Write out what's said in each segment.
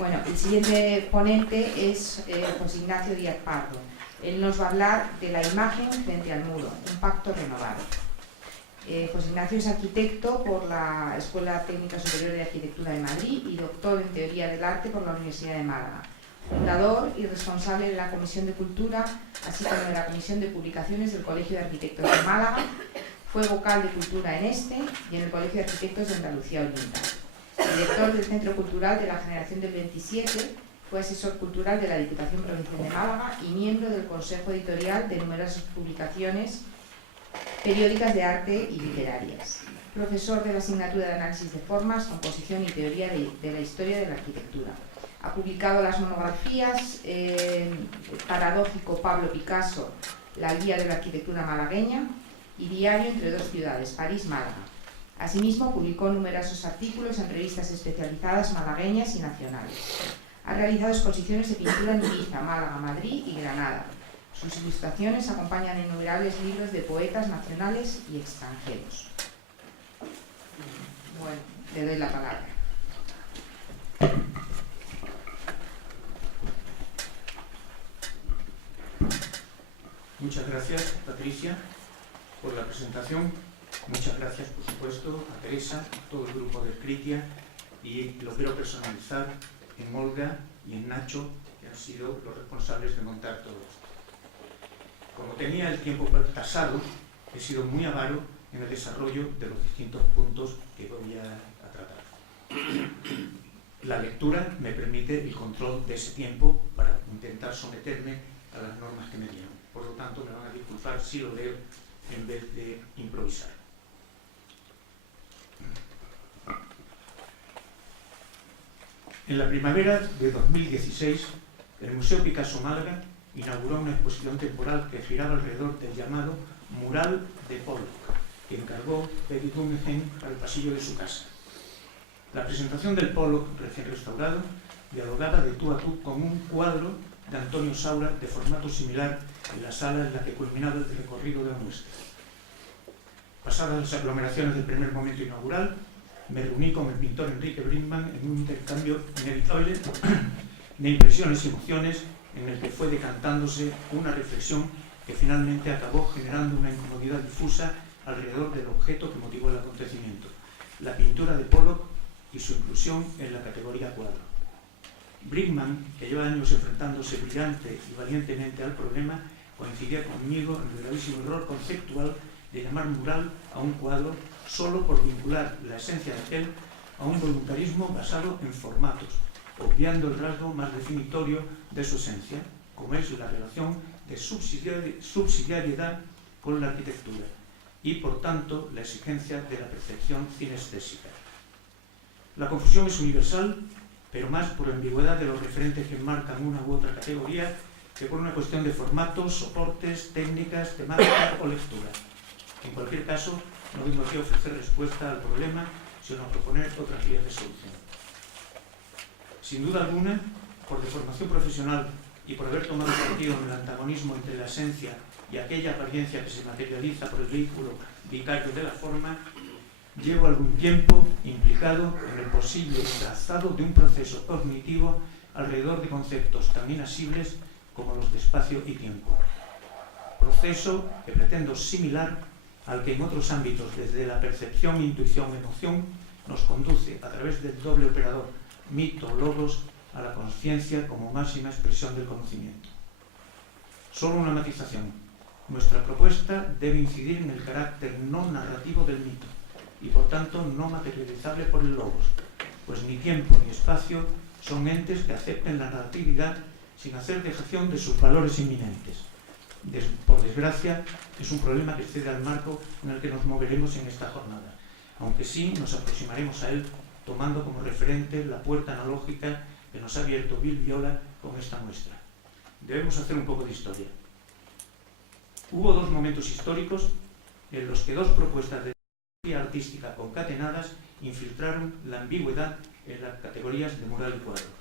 Bueno, el siguiente ponente es José Ignacio Díaz Pardo. Él nos va a hablar de la imagen frente al muro, un pacto renovado. José Ignacio es arquitecto por la Escuela Técnica Superior de Arquitectura de Madrid y doctor en Teoría del Arte por la Universidad de Málaga. Fundador y responsable de la Comisión de Cultura, así como de la Comisión de Publicaciones del Colegio de Arquitectos de Málaga. Fue vocal de Cultura en este y en el Colegio de Arquitectos de Andalucía Oriental. Director del Centro Cultural de la Generación del 27, fue asesor cultural de la Diputación Provincial de Málaga y miembro del Consejo Editorial de numerosas publicaciones periódicas de arte y literarias. Profesor de la asignatura de Análisis de Formas, Composición y Teoría de la Historia de la Arquitectura. Ha publicado las monografías Paradójico Pablo Picasso, la Guía de la Arquitectura Malagueña y Diario entre dos ciudades, París-Málaga. Asimismo, publicó numerosos artículos en revistas especializadas malagueñas y nacionales. Ha realizado exposiciones de pintura en Ibiza, Málaga, Madrid y Granada. Sus ilustraciones acompañan innumerables libros de poetas nacionales y extranjeros. Bueno, le doy la palabra. Muchas gracias, Patricia, por la presentación. Muchas gracias, por supuesto, a Teresa, a todo el grupo de Scritia, y lo quiero personalizar en Olga y en Nacho, que han sido los responsables de montar todo esto. Como tenía el tiempo tasado, he sido muy avaro en el desarrollo de los distintos puntos que voy a tratar. La lectura me permite el control de ese tiempo para intentar someterme a las normas que me dieron. Por lo tanto, me van a disculpar si lo leo en vez de improvisar. En la primavera de 2016, el Museo Picasso Málaga inauguró una exposición temporal que giraba alrededor del llamado Mural de Pollock, que encargó Peggy Guggenheim para el pasillo de su casa. La presentación del Pollock recién restaurado dialogaba de tú a tú con un cuadro de Antonio Saura de formato similar en la sala en la que culminaba el recorrido de la muestra. Pasadas las aglomeraciones del primer momento inaugural, me reuní con el pintor Enrique Brinkmann en un intercambio inevitable de impresiones y emociones en el que fue decantándose una reflexión que finalmente acabó generando una incomodidad difusa alrededor del objeto que motivó el acontecimiento, la pintura de Pollock y su inclusión en la categoría cuadro. Brinkmann, que lleva años enfrentándose brillante y valientemente al problema, coincidía conmigo en el gravísimo error conceptual de llamar mural a un cuadro solo por vincular la esencia de aquel a un voluntarismo basado en formatos, obviando el rasgo más definitorio de su esencia, como es la relación de subsidiariedad con la arquitectura y, por tanto, la exigencia de la percepción cinestésica. La confusión es universal, pero más por la ambigüedad de los referentes que enmarcan una u otra categoría que por una cuestión de formatos, soportes, técnicas, temática o lectura. En cualquier caso, no vengo aquí a ofrecer respuesta al problema, sino a proponer otras vías de solución. Sin duda alguna, por deformación profesional y por haber tomado partido en el antagonismo entre la esencia y aquella apariencia que se materializa por el vehículo vicario de la forma, llevo algún tiempo implicado en el posible trazado de un proceso cognitivo alrededor de conceptos tan inasibles como los de espacio y tiempo. Proceso que pretendo similar al que en otros ámbitos, desde la percepción, intuición, emoción, nos conduce a través del doble operador mito-logos a la conciencia como máxima expresión del conocimiento. Solo una matización. Nuestra propuesta debe incidir en el carácter no narrativo del mito y por tanto no materializable por el logos, pues ni tiempo ni espacio son entes que acepten la narratividad sin hacer dejación de sus valores inminentes. Por desgracia, es un problema que excede al marco en el que nos moveremos en esta jornada, aunque sí nos aproximaremos a él tomando como referente la puerta analógica que nos ha abierto Bill Viola con esta muestra. Debemos hacer un poco de historia. Hubo dos momentos históricos en los que dos propuestas de teoría artística concatenadas infiltraron la ambigüedad en las categorías de mural y cuadro.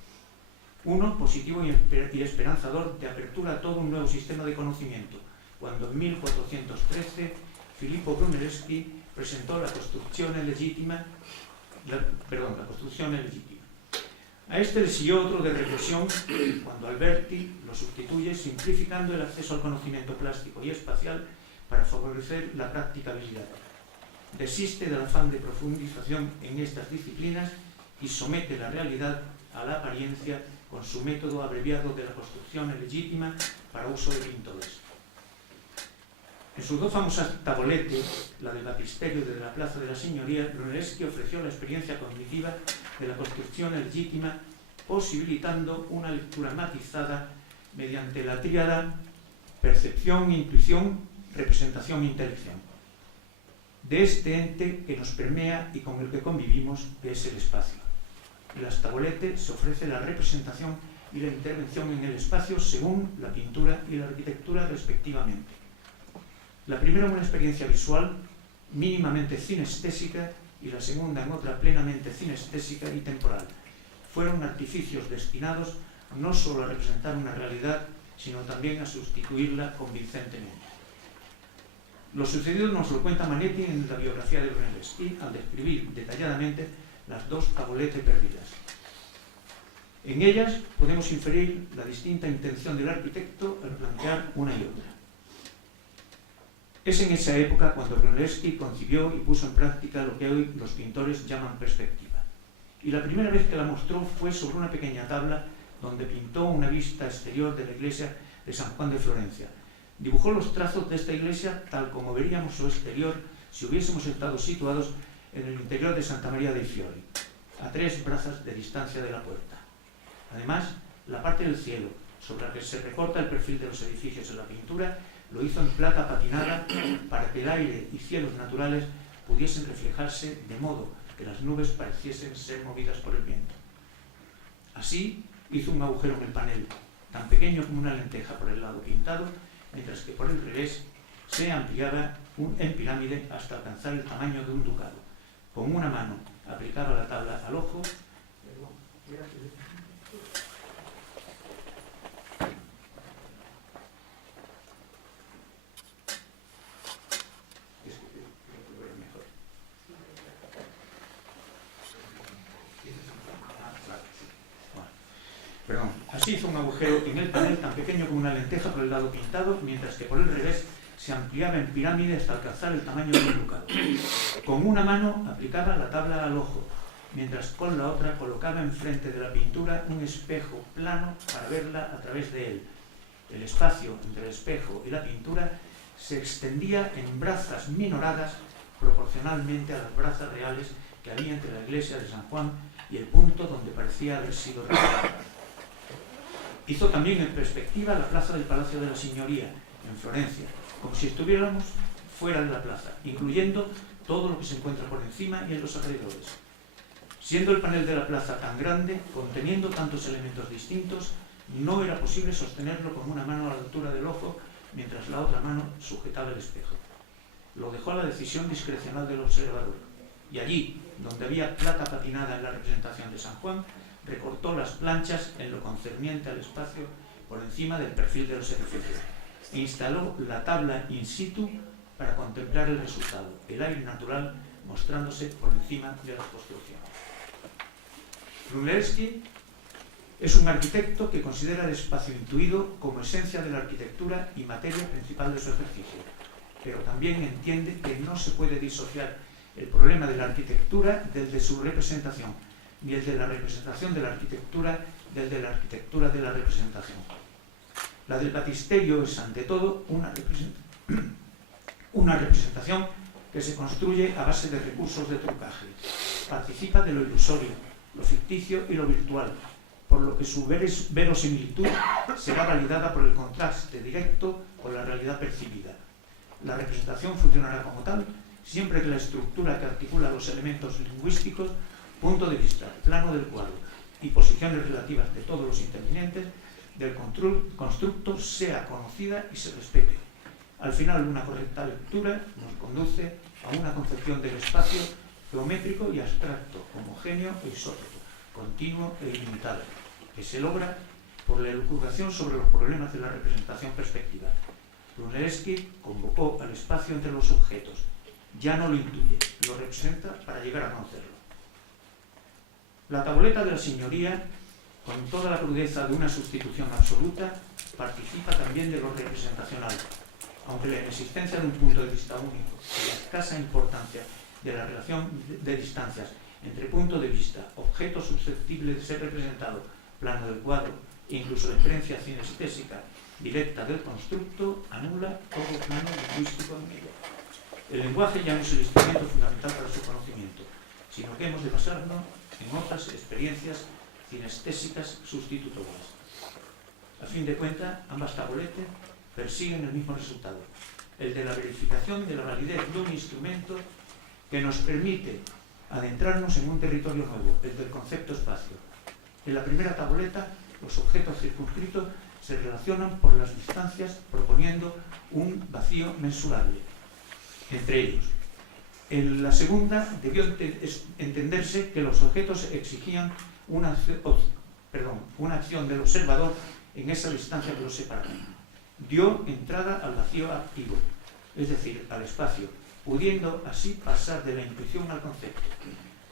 Uno, positivo y esperanzador, de apertura a todo un nuevo sistema de conocimiento, cuando en 1413 Filippo Brunelleschi presentó la construcción legítima. A este le siguió otro de regresión cuando Alberti lo sustituye simplificando el acceso al conocimiento plástico y espacial para favorecer la practicabilidad. Desiste del afán de profundización en estas disciplinas y somete la realidad a la apariencia con su método abreviado de la construcción legítima para uso de pintores. En sus dos famosas taboletes, la del Baptisterio de la Plaza de la Signoria, Brunelleschi ofreció la experiencia cognitiva de la construcción legítima, posibilitando una lectura matizada mediante la tríada percepción, intuición, representación e intelección, de este ente que nos permea y con el que convivimos, que es el espacio. En las taboletes se ofrece la representación y la intervención en el espacio según la pintura y la arquitectura respectivamente. La primera una experiencia visual mínimamente cinestésica y la segunda en otra plenamente cinestésica y temporal. Fueron artificios destinados no solo a representar una realidad, sino también a sustituirla convincentemente. Lo sucedido nos lo cuenta Manetti en la biografía de Brunelleschi al describir detalladamente las dos taboletes perdidas. En ellas podemos inferir la distinta intención del arquitecto al plantear una y otra. Es en esa época cuando Brunelleschi concibió y puso en práctica lo que hoy los pintores llaman perspectiva. Y la primera vez que la mostró fue sobre una pequeña tabla donde pintó una vista exterior de la iglesia de San Juan de Florencia. Dibujó los trazos de esta iglesia tal como veríamos su exterior si hubiésemos estado situados en el interior de Santa María dei Fiori, a 3 brazas de distancia de la puerta. Además, la parte del cielo, sobre la que se recorta el perfil de los edificios en la pintura, lo hizo en plata patinada para que el aire y cielos naturales pudiesen reflejarse de modo que las nubes pareciesen ser movidas por el viento. Así, hizo un agujero en el panel, tan pequeño como una lenteja por el lado pintado, mientras que por el revés se ampliaba en pirámide hasta alcanzar el tamaño de un ducado. Con una mano aplicaba la tabla al ojo. Así hizo un agujero en el panel tan pequeño como una lenteja por el lado pintado, mientras que por el revés se ampliaba en pirámide hasta alcanzar el tamaño de un ducado. Con una mano aplicaba la tabla al ojo, mientras con la otra colocaba enfrente de la pintura un espejo plano para verla a través de él. El espacio entre el espejo y la pintura se extendía en brazas minoradas proporcionalmente a las brazas reales que había entre la iglesia de San Juan y el punto donde parecía haber sido realizada. Hizo también en perspectiva la plaza del Palacio de la Signoria, en Florencia, como si estuviéramos fuera de la plaza, incluyendo todo lo que se encuentra por encima y en los alrededores. Siendo el panel de la plaza tan grande, conteniendo tantos elementos distintos, no era posible sostenerlo con una mano a la altura del ojo, mientras la otra mano sujetaba el espejo. Lo dejó a la decisión discrecional del observador, y allí, donde había plata patinada en la representación de San Juan, recortó las planchas en lo concerniente al espacio por encima del perfil de los edificios e instaló la tabla in situ para contemplar el resultado, el aire natural mostrándose por encima de las construcciones. Brunelleschi es un arquitecto que considera el espacio intuido como esencia de la arquitectura y materia principal de su ejercicio, pero también entiende que no se puede disociar el problema de la arquitectura del de su representación, ni el de la representación de la arquitectura del de la arquitectura de la representación. La del baptisterio es, ante todo, una representación que se construye a base de recursos de trucaje. Participa de lo ilusorio, lo ficticio y lo virtual, por lo que su verosimilitud será validada por el contraste directo con la realidad percibida. La representación funcionará como tal siempre que la estructura que articula los elementos lingüísticos, punto de vista, plano del cuadro y posiciones relativas de todos los intervinientes del constructo sea conocida y se respete. Al final, una correcta lectura nos conduce a una concepción del espacio geométrico y abstracto, homogéneo e isótropo, continuo e ilimitado, que se logra por la elucubración sobre los problemas de la representación perspectiva. Brunelleschi convocó al espacio entre los objetos, ya no lo intuye, lo representa para llegar a conocerlo. La tableta de la Signoria con toda la crudeza de una sustitución absoluta, participa también de lo representacional, aunque la inexistencia de un punto de vista único y la escasa importancia de la relación de distancias entre punto de vista, objeto susceptible de ser representado, plano del cuadro e incluso la experiencia cinestésica directa del constructo, anula todo plano lingüístico en ello. El lenguaje ya no es el instrumento fundamental para su conocimiento, sino que hemos de basarnos en otras experiencias cinestésicas sustitutorias. A fin de cuentas, ambas tabuletes persiguen el mismo resultado, el de la verificación de la validez de un instrumento que nos permite adentrarnos en un territorio nuevo, el del concepto espacio. En la primera tableta, los objetos circunscritos se relacionan por las distancias proponiendo un vacío mensurable entre ellos. En la segunda debió entenderse que los objetos exigían una acción del observador en esa distancia que los separa. Dio entrada al vacío activo, es decir, al espacio, pudiendo así pasar de la intuición al concepto.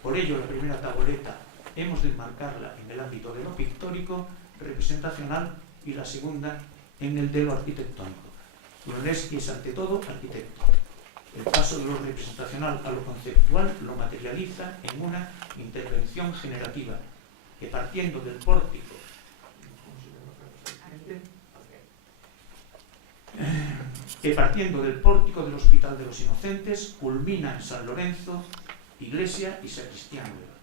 Por ello, la primera tableta hemos de enmarcarla en el ámbito de lo pictórico, representacional, y la segunda en el de lo arquitectónico. Brunelleschi es ante todo arquitecto. El paso de lo representacional a lo conceptual lo materializa en una intervención generativa que partiendo del pórtico del Hospital de los Inocentes culmina en San Lorenzo, iglesia y sacristía nueva.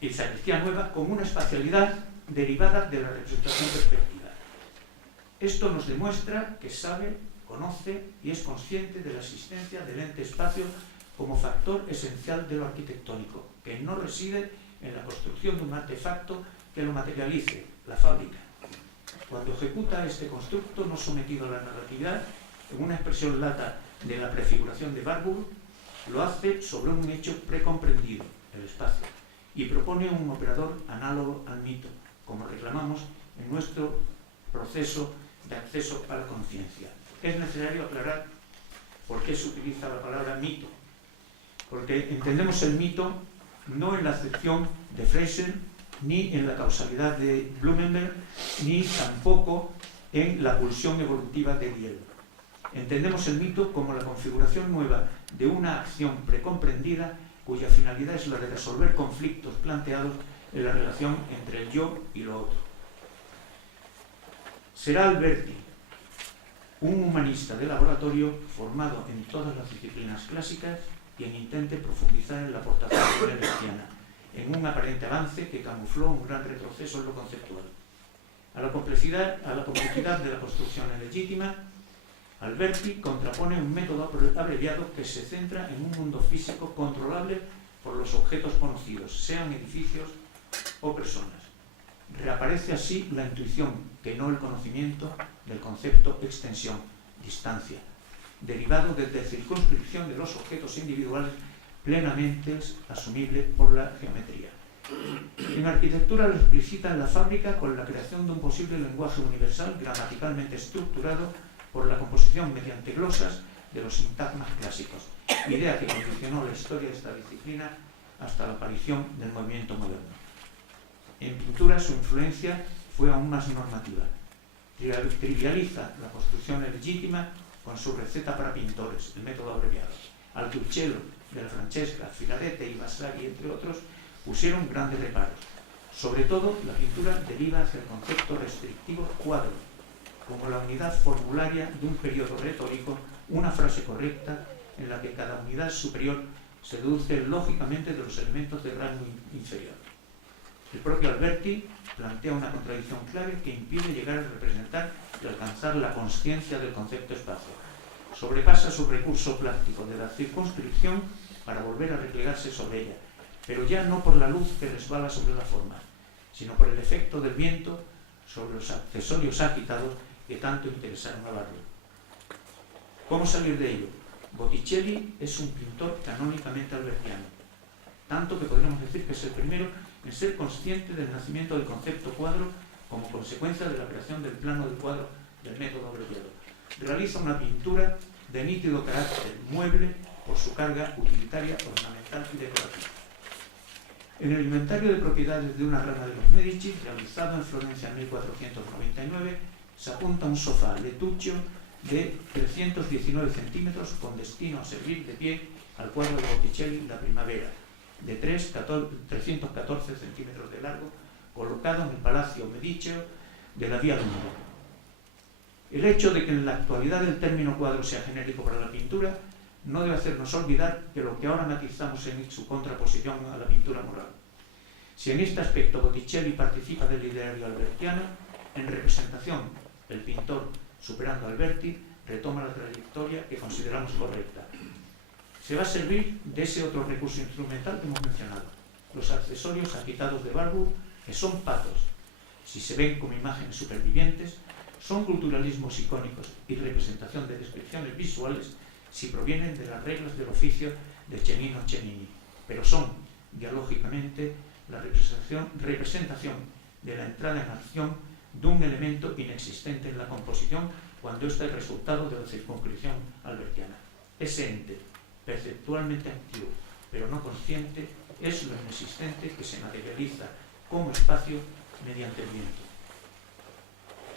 Y sacristía nueva como una espacialidad derivada de la representación perspectiva. Esto nos demuestra que sabe, conoce y es consciente de la existencia del ente espacio como factor esencial de lo arquitectónico, que no reside en la construcción de un artefacto que lo materialice, la fábrica. Cuando ejecuta este constructo no sometido a la narratividad, en una expresión lata de la prefiguración de Warburg, lo hace sobre un hecho precomprendido, el espacio, y propone un operador análogo al mito, como reclamamos en nuestro proceso de acceso a la conciencia. Es necesario aclarar por qué se utiliza la palabra mito, porque entendemos el mito no en la acepción de Fraser, ni en la causalidad de Blumenberg, ni tampoco en la pulsión evolutiva de Diel. Entendemos el mito como la configuración nueva de una acción precomprendida cuya finalidad es la de resolver conflictos planteados en la relación entre el yo y lo otro. Será Alberti, un humanista de laboratorio formado en todas las disciplinas clásicas, quien intente profundizar en la aportación brunelleschiana, en un aparente avance que camufló un gran retroceso en lo conceptual. A la complejidad de la construcción legítima, Alberti contrapone un método abreviado que se centra en un mundo físico controlable por los objetos conocidos, sean edificios o personas. Reaparece así la intuición, que no el conocimiento, del concepto extensión, distancia, derivado desde circunscripción de los objetos individuales plenamente asumible por la geometría. En arquitectura lo explicita en la fábrica con la creación de un posible lenguaje universal gramaticalmente estructurado por la composición mediante glosas de los sintagmas clásicos, idea que condicionó la historia de esta disciplina hasta la aparición del movimiento moderno. En pintura su influencia fue aún más normativa. Trivializa la construcción legítima con su receta para pintores, el método abreviado. Alturcello, de la Francesca, Filarete y Vasari, entre otros, pusieron grandes reparos. Sobre todo, la pintura deriva hacia el concepto restrictivo cuadro, como la unidad formularia de un periodo retórico, una frase correcta en la que cada unidad superior se deduce lógicamente de los elementos de rango inferior. El propio Alberti plantea una contradicción clave que impide llegar a representar y alcanzar la consciencia del concepto espacio. Sobrepasa su recurso práctico de la circunscripción para volver a replegarse sobre ella, pero ya no por la luz que resbala sobre la forma, sino por el efecto del viento sobre los accesorios agitados que tanto interesaron a Warburg. ¿Cómo salir de ello? Botticelli es un pintor canónicamente albertiano, tanto que podríamos decir que es el primero en ser consciente del nacimiento del concepto cuadro como consecuencia de la creación del plano del cuadro del método abreviado. Realiza una pintura de nítido carácter mueble por su carga utilitaria, ornamental y decorativa. En el inventario de propiedades de una rama de los Medici, realizado en Florencia en 1499, se apunta un sofá letuccio de 319 centímetros con destino a servir de pie al cuadro de Botticelli La Primavera, de 314 centímetros de largo, colocado en el Palacio Medici de la Vía Lunga. El hecho de que en la actualidad el término cuadro sea genérico para la pintura no debe hacernos olvidar que lo que ahora matizamos en su contraposición a la pintura mural. Si en este aspecto Botticelli participa del ideario albertiano, en representación el pintor, superando a Alberti, retoma la trayectoria que consideramos correcta. Se va a servir de ese otro recurso instrumental que hemos mencionado, los accesorios agitados de Barbour, que son patos. Si se ven como imágenes supervivientes, son culturalismos icónicos y representación de descripciones visuales si provienen de las reglas del oficio de Cennino Cennini, pero son, dialógicamente, la representación de la entrada en acción de un elemento inexistente en la composición cuando ésta es resultado de la circunscripción albertiana. Ese ente, perceptualmente activo, pero no consciente, es lo inexistente que se materializa como espacio mediante el viento.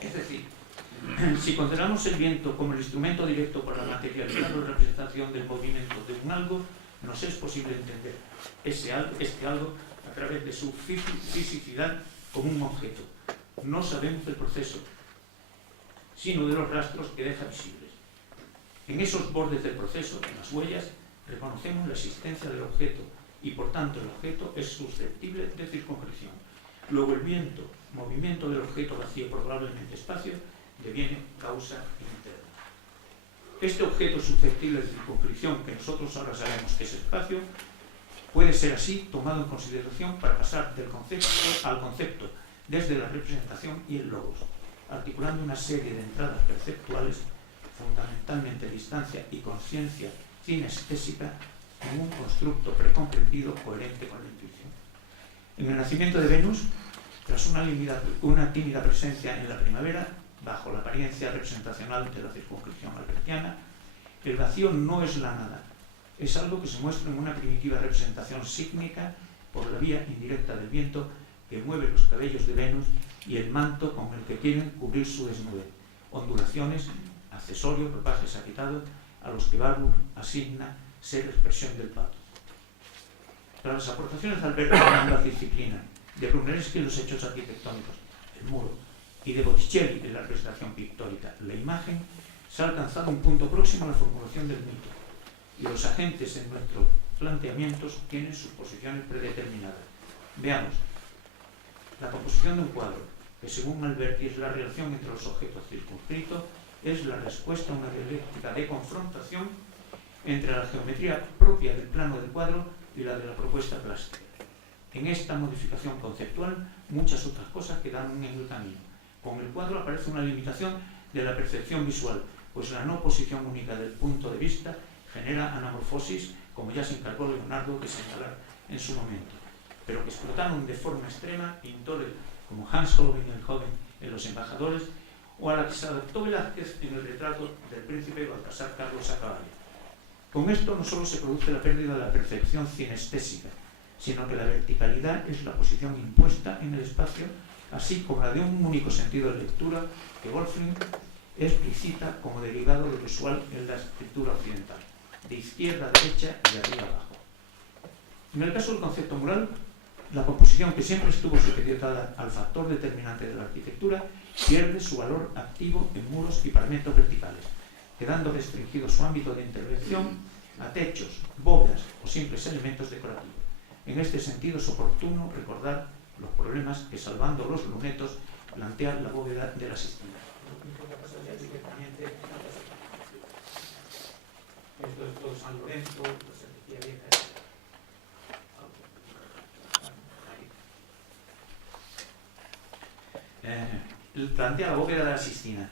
Es decir, si consideramos el viento como el instrumento directo para la materialidad o representación del movimiento de un algo, nos es posible entender este algo a través de su fisicidad como un objeto. No sabemos del proceso, sino de los rastros que deja visibles. En esos bordes del proceso, en las huellas, reconocemos la existencia del objeto y, por tanto, el objeto es susceptible de circunscripción. Luego el viento, movimiento del objeto vacío, probablemente espacio, deviene causa interna. Este objeto susceptible de circunscripción, que nosotros ahora sabemos que es espacio, puede ser así tomado en consideración para pasar del concepto al concepto desde la representación y el logos, articulando una serie de entradas perceptuales, fundamentalmente distancia y conciencia cinestésica, en un constructo precomprendido coherente con la intuición. En el nacimiento de Venus, tras una tímida presencia en la primavera, bajo la apariencia representacional de la circunscripción albertiana, el vacío no es la nada, es algo que se muestra en una primitiva representación sígnica por la vía indirecta del viento que mueve los cabellos de Venus y el manto con el que quieren cubrir su desnudez, ondulaciones, accesorios, ropajes agitados, a los que Barbour asigna ser expresión del pato. Tras las aportaciones de Alberti en la disciplina, de Brunelleschi en los hechos arquitectónicos, el muro, y de Botticelli en la representación pictórica, la imagen, se ha alcanzado un punto próximo a la formulación del mito, y los agentes en nuestros planteamientos tienen sus posiciones predeterminadas. Veamos, la composición de un cuadro, que según Alberti es la relación entre los objetos circunscritos, es la respuesta a una dialéctica de confrontación entre la geometría propia del plano del cuadro y la de la propuesta plástica. En esta modificación conceptual, muchas otras cosas quedaron en el camino. Con el cuadro aparece una limitación de la percepción visual, pues la no posición única del punto de vista genera anamorfosis, como ya se encargó Leonardo de señalar en su momento, pero que explotaron de forma extrema pintores como Hans Holbein el joven en Los embajadores, o a la que se adaptó Velázquez en el retrato del príncipe Baltasar Carlos a caballo. Con esto no solo se produce la pérdida de la percepción cinestésica, sino que la verticalidad es la posición impuesta en el espacio, así como la de un único sentido de lectura que Wolfling explicita como derivado de lo visual en la escritura occidental, de izquierda a derecha y de arriba a abajo. En el caso del concepto mural, la composición, que siempre estuvo supeditada al factor determinante de la arquitectura, pierde su valor activo en muros y paramentos verticales, quedando restringido su ámbito de intervención a techos, bóvedas o simples elementos decorativos. En este sentido es oportuno recordar los problemas que, salvando los lunetos, plantea la bóveda de la Sistina. Esto es todo San Lorenzo, la Sacristía Vieja. Plantea la bóveda de la Sistina,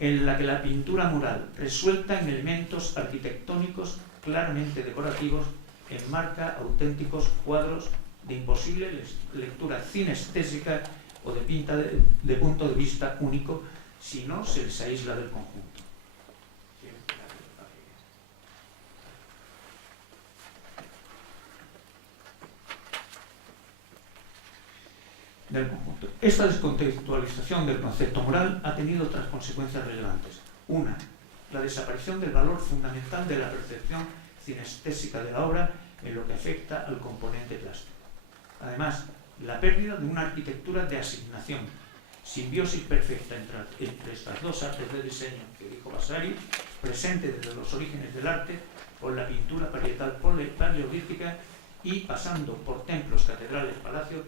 en la que la pintura mural, resuelta en elementos arquitectónicos claramente decorativos, enmarca auténticos cuadros de imposible lectura cinestésica o de pinta de punto de vista único, si no se les aísla del conjunto. del conjunto. Esta descontextualización del concepto moral ha tenido otras consecuencias relevantes. Una, la desaparición del valor fundamental de la percepción cinestésica de la obra en lo que afecta al componente plástico. Además, la pérdida de una arquitectura de asignación, simbiosis perfecta entre estas dos artes de diseño que dijo Vasari, presente desde los orígenes del arte, con la pintura parietal paleolítica y pasando por templos, catedrales, palacios,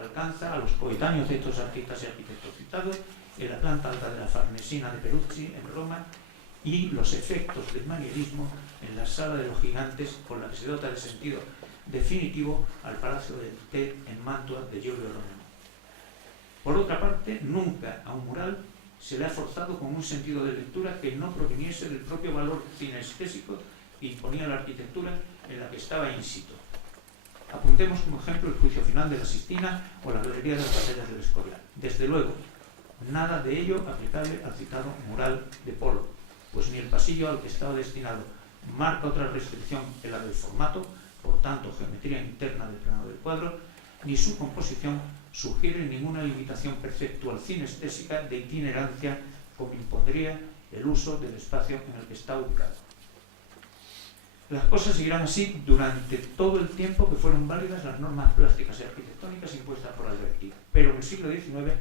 alcanza a los coetáneos de estos artistas y arquitectos citados en la planta alta de la Farnesina de Peruzzi en Roma y los efectos del manierismo en la Sala de los Gigantes, con la que se dota de sentido definitivo al Palacio del Té en Mantua de Giulio Romano. Por otra parte, nunca a un mural se le ha forzado con un sentido de lectura que no proviniese del propio valor cinestésico que imponía la arquitectura en la que estaba in situ. Apuntemos como ejemplo el Juicio Final de la Sistina o la Galería de las Batallas del Escorial. Desde luego, nada de ello aplicable al citado mural de Polo, pues ni el pasillo al que estaba destinado marca otra restricción que la del formato, por tanto geometría interna del plano del cuadro, ni su composición sugiere ninguna limitación perceptual cinestésica de itinerancia como impondría el uso del espacio en el que está ubicado. Las cosas seguirán así durante todo el tiempo que fueron válidas las normas plásticas y arquitectónicas impuestas por Alberti, pero en el siglo XIX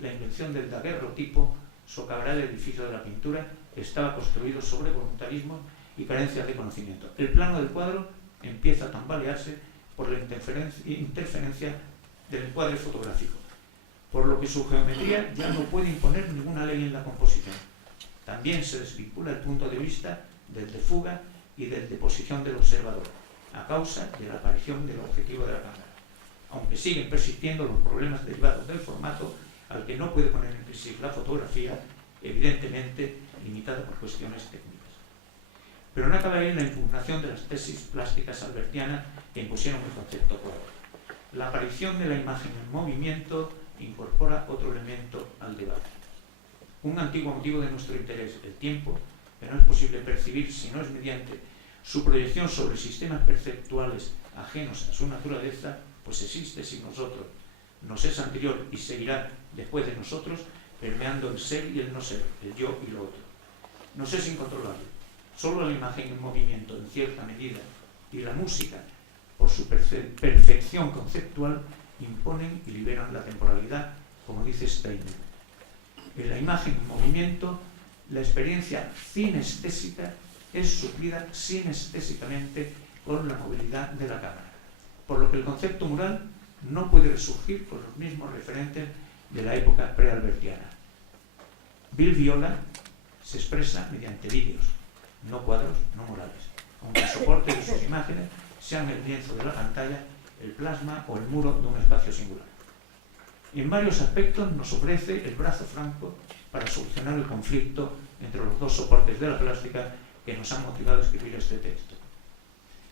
la invención del daguerrotipo socavará el edificio de la pintura, que estaba construido sobre voluntarismo y carencias de conocimiento. El plano del cuadro empieza a tambalearse por la interferencia del encuadre fotográfico, por lo que su geometría ya no puede imponer ninguna ley en la composición. También se desvincula el punto de vista del de fuga y del de posición del observador, a causa de la aparición del objetivo de la cámara, aunque siguen persistiendo los problemas derivados del formato al que no puede poner en crisis la fotografía, evidentemente limitada por cuestiones técnicas. Pero no acaba ahí la impugnación de las tesis plásticas albertianas que impusieron el concepto cuadro. La aparición de la imagen en movimiento incorpora otro elemento al debate. Un antiguo motivo de nuestro interés, el tiempo, que no es posible percibir si no es mediante su proyección sobre sistemas perceptuales ajenos a su naturaleza, pues existe sin nosotros, nos es anterior y seguirá después de nosotros, permeando el ser y el no ser, el yo y lo otro. Nos es incontrolable. Solo la imagen en movimiento, en cierta medida, y la música, por su perfección conceptual, imponen y liberan la temporalidad, como dice Steiner. En la imagen en movimiento, la experiencia cinestésica es suplida sinestésicamente con la movilidad de la cámara, por lo que el concepto mural no puede resurgir con los mismos referentes de la época prealbertiana. Bill Viola se expresa mediante vídeos, no cuadros, no murales, aunque el soporte de sus imágenes sean el lienzo de la pantalla, el plasma o el muro de un espacio singular. Y en varios aspectos nos ofrece el brazo franco para solucionar el conflicto entre los dos soportes de la plástica que nos han motivado a escribir este texto.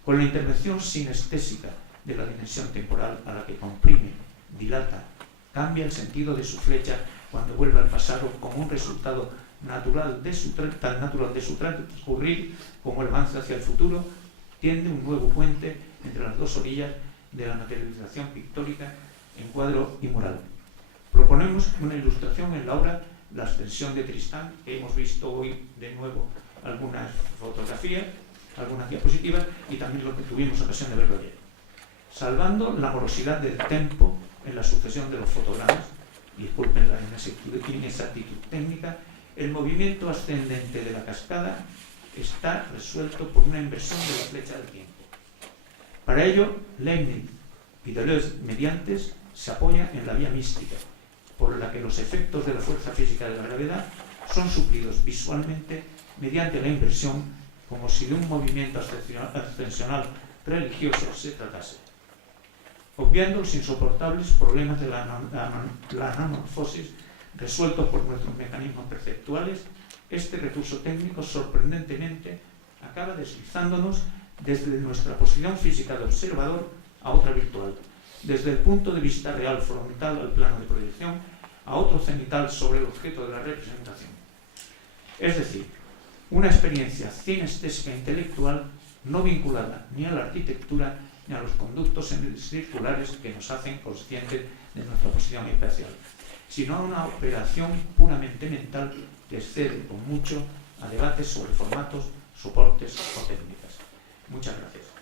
Con la intervención sinestésica de la dimensión temporal a la que comprime, dilata, cambia el sentido de su flecha cuando vuelve al pasado como un resultado tan natural de su transcurrir como el avance hacia el futuro, tiende un nuevo puente entre las dos orillas de la materialización pictórica en cuadro y mural. Proponemos una ilustración en la obra La Ascensión de Tristán, que hemos visto hoy de nuevo algunas fotografías, algunas diapositivas y también lo que tuvimos ocasión de verlo ayer. Salvando la morosidad del tempo en la sucesión de los fotogramas, disculpen la inexactitud técnica, el movimiento ascendente de la cascada está resuelto por una inversión de la flecha del tiempo. Para ello, Leibniz y Deleuze mediantes se apoyan en la vía mística, por la que los efectos de la fuerza física de la gravedad son suplidos visualmente mediante la inversión, como si de un movimiento ascensional religioso se tratase. Obviando los insoportables problemas de la anamorfosis resueltos por nuestros mecanismos perceptuales, este recurso técnico sorprendentemente acaba deslizándonos desde nuestra posición física de observador a otra virtual, desde el punto de vista real frontal al plano de proyección a otro cenital sobre el objeto de la representación. Es decir, una experiencia cinestésica intelectual no vinculada ni a la arquitectura ni a los conductos circulares que nos hacen conscientes de nuestra posición especial, sino a una operación puramente mental que excede con mucho a debates sobre formatos, soportes o técnicas. Muchas gracias.